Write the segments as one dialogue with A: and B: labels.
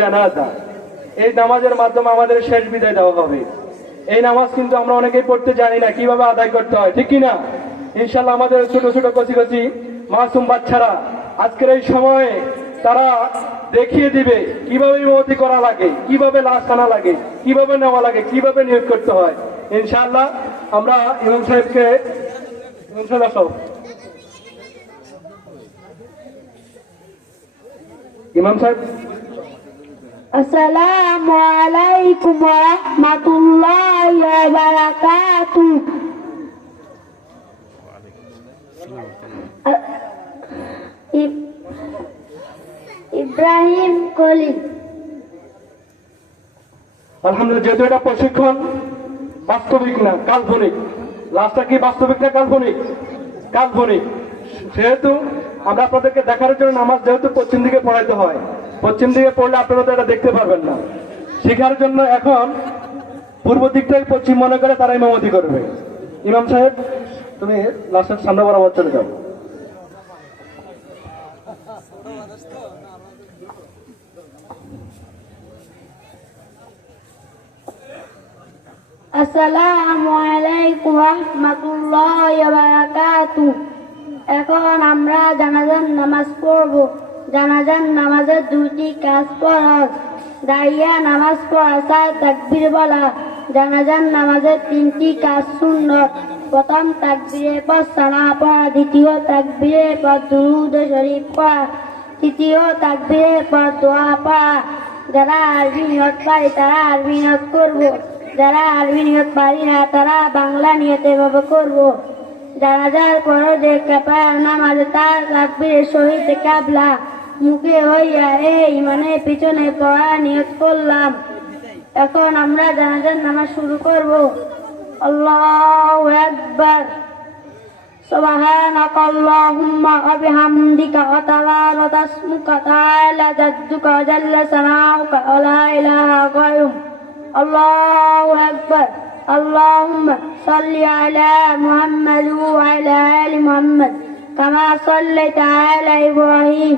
A: জানাজা। এই নামাজের মাধ্যমে আমাদের শেষ বিদায় দেওয়া হবে। এই নামাজ কিন্তু আমরা অনেকেই পড়তে জানি না, কীভাবে আদায় করতে হয়, ঠিক কিনা? ইনশাল্লাহ আমাদের ছোট ছোট কচি কচি মাসুম বাচ্চারা আজকের এই সময়ে তারা দেখিয়ে দিবে কীভাবে ইমামতি করা লাগে, কীভাবে লাশ আনা লাগে, কীভাবে নেওয়া লাগে, কীভাবে নিয়োগ করতে হয়। ইনশাআল্লাহ আমরা ইমাম সাহেবকে। ইমাম সাহেব
B: আসসালামু ইব্রাহিম
A: আলহামদুলিল্লাহ যেহেতু এটা প্রশিক্ষণ বাস্তবিক না, কাল্পনিক। লাস্টটা কি বাস্তবিক না কাল্পনিক? কাল্পনিক। সেহেতু আমরা আপনাদেরকে দেখার জন্য নামাজ যেহেতু পশ্চিম দিকে পড়াইতে হয়। পশ্চিম দিকে পড়লে আপনারা তো এটা দেখতে পারবেন না। শেখার জন্য এখন পূর্ব দিকটাই পশ্চিম মনে করে তারা ইমামতি করবে। ইমাম সাহেব, তুমি লাস্টের সামনে বরাবর চলে যাও।
B: আসসালামু আলাইকুম রহমতুল্লাহ এখন আমরা জানাজান নামাজ পড়ব। জানাজান নামাজের দুইটি কাজ ফরজ দাঁড়িয়ে নামাজ পড়া, চার তাকবির বলা। জানাজান নামাজের তিনটি কাজ সুন্দর প্রথম তাকবিরের পর সানা পড়া, দ্বিতীয় তাকবিরের পর দুরুদ শরীফ পড়া, তৃতীয় তাকবিরের পর দোয়া পড়া। যারা আরবি নিয়ত পারি তারা আরবি নিয়ত করব। যারা আরবি নিয়ত পারি না, তারা বাংলা নিয়ত এভাবে করব। জানাজার পর যে কাপার নামাজ, তার তাকবীরের সহিত কাবলা। মুখে হইয়া এই মানে পিছনে পড়া নিয়ত করলাম এখন আমরা জানাজার নামাজ শুরু করব আল্লাহু আকবার سبحانك اللهم وبحمدك وتبارك اسمك تعالى جدك وجل ثناؤك ولا اله غيرك الله اكبر اللهم صل على محمد وعلى ال محمد كما صليت على ابراهيم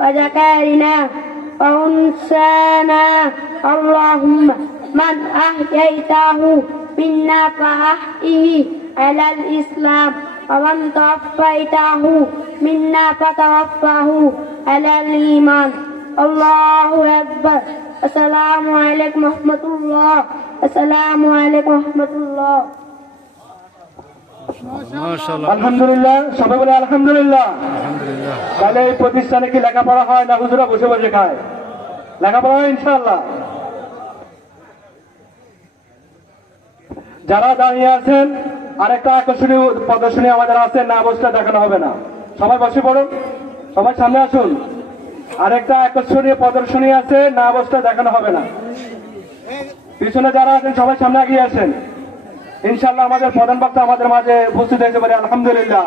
B: وذكارنا وأنسانا اللهم من أحييته منا فأحيه على الإسلام ومن توفيته منا فتوفاه على الإيمان. الله أكبر. السلام عليكم ورحمة الله. السلام عليكم ورحمة الله.
A: আলহামদুলিল্লাহ সবাই বলে
C: আলহামদুলিল্লাহ।
A: তাহলে এই প্রতিষ্ঠানে কি লেখাপড়া হয় না হুজুরা বসে বসে খায়? লেখাপড়া হয় ইনশাল্লাহ যারা দাঁড়িয়ে আছেন আরেকটা আকর্ষণীয় প্রদর্শনী আমাদের আছে না বসলে দেখানো হবে না। সবাই বসে পড়ুন সবাই সামনে আসুন। আরেকটা আকর্ষণীয় প্রদর্শনী আছে না বসলে দেখানো হবে না। পিছনে যারা আছেন সবাই সামনে এগিয়ে আসেন। ইনশাল্লাহ আমাদের প্রধান বক্তা আমাদের মাঝে উপস্থিত হয়েছে বলে আলহামদুলিল্লাহ।